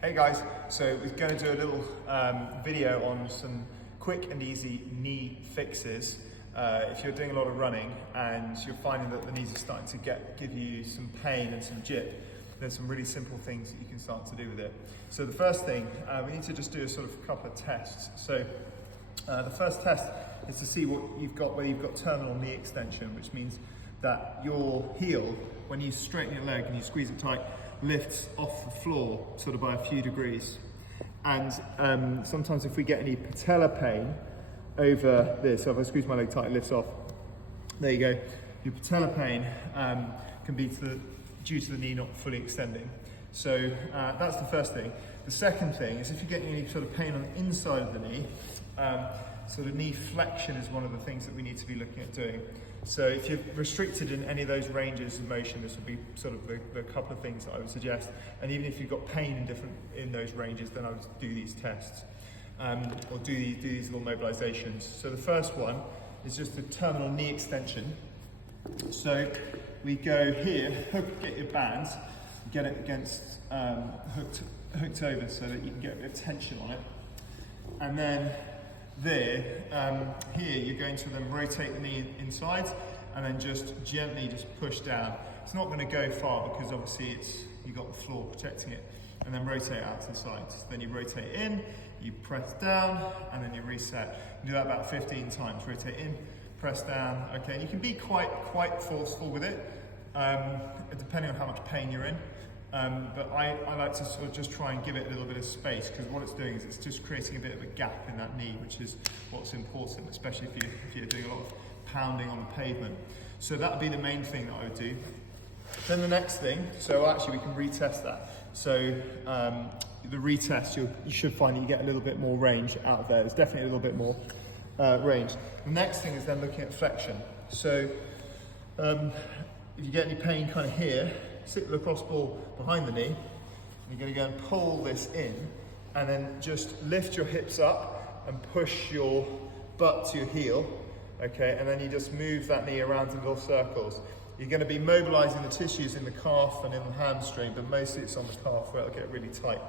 Hey guys, so we're going to do a little video on some quick and easy knee fixes. If you're doing a lot of running and you're finding that the knees are starting to give you some pain and some jip, there's some really simple things that you can start to do with it. So the first thing, we need to just do a sort of couple of tests. So the first test is to see what you've got, whether you've got terminal knee extension, which means that your heel, when you straighten your leg and you squeeze it tight, lifts off the floor sort of by a few degrees. And sometimes if we get any patella pain over this, so if I squeeze my leg tight, it lifts off. There you go. Your patella pain can be due to the knee not fully extending. So that's the first thing. The second thing is if you're getting any sort of pain on the inside of the knee, so the knee flexion is one of the things that we need to be looking at doing. So if you're restricted in any of those ranges of motion, this would be sort of the couple of things that I would suggest. And even if you've got pain in those ranges, then I would do these tests or do these little mobilizations. So the first one is just the terminal knee extension. So we go here, get your bands, get it against hooked over so that you can get a bit of tension on it. And then here you're going to then rotate the knee inside and then just gently push down. It's not going to go far because obviously you've got the floor protecting it, and then rotate out to the sides. Then you rotate in, you press down, and then you reset. You do that about 15 times. Rotate in, press down. Okay, and you can be quite forceful with it, depending on how much pain you're in. But I like to sort of just try and give it a little bit of space, because what it's doing is it's just creating a bit of a gap in that knee, which is what's important, especially if you're doing a lot of pounding on the pavement. So that would be the main thing that I would do. Then the next thing, so actually we can retest that. So the retest, you should find that you get a little bit more range out of there. There's definitely a little bit more range. The next thing is then looking at flexion. So if you get any pain kind of here, sit the lacrosse ball behind the knee, and you're going to go and pull this in, and then just lift your hips up and push your butt to your heel, okay, and then you just move that knee around in little circles. You're going to be mobilizing the tissues in the calf and in the hamstring, but mostly it's on the calf where it'll get really tight.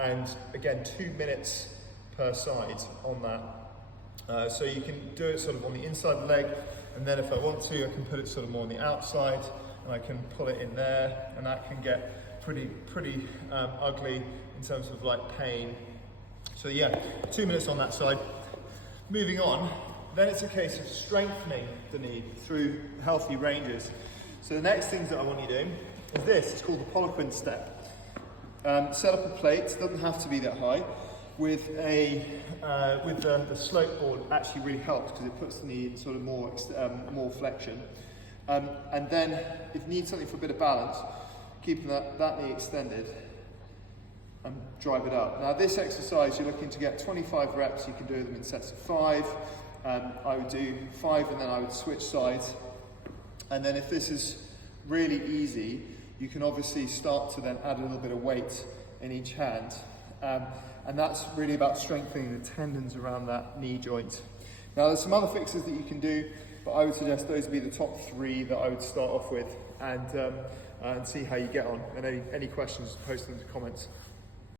And again, 2 minutes per side on that. So you can do it sort of on the inside of the leg, and then if I want to, I can put it sort of more on the outside, and I can pull it in there, and that can get pretty ugly in terms of like pain. So yeah, 2 minutes on that side. Moving on, then it's a case of strengthening the knee through healthy ranges. So the next things that I want you doing is this. It's called the Poliquin Step. Set up a plate, doesn't have to be that high, with the slope board actually really helps because it puts the knee in sort of more flexion. And then if you need something for a bit of balance, keeping that knee extended and drive it up. Now this exercise, you're looking to get 25 reps. You can do them in sets of 5. I would do 5 and then I would switch sides. And then if this is really easy, you can obviously start to then add a little bit of weight in each hand. And that's really about strengthening the tendons around that knee joint. Now there's some other fixes that you can do, but I would suggest those would be the top 3 that I would start off with, and see how you get on. And any questions, post them in the comments.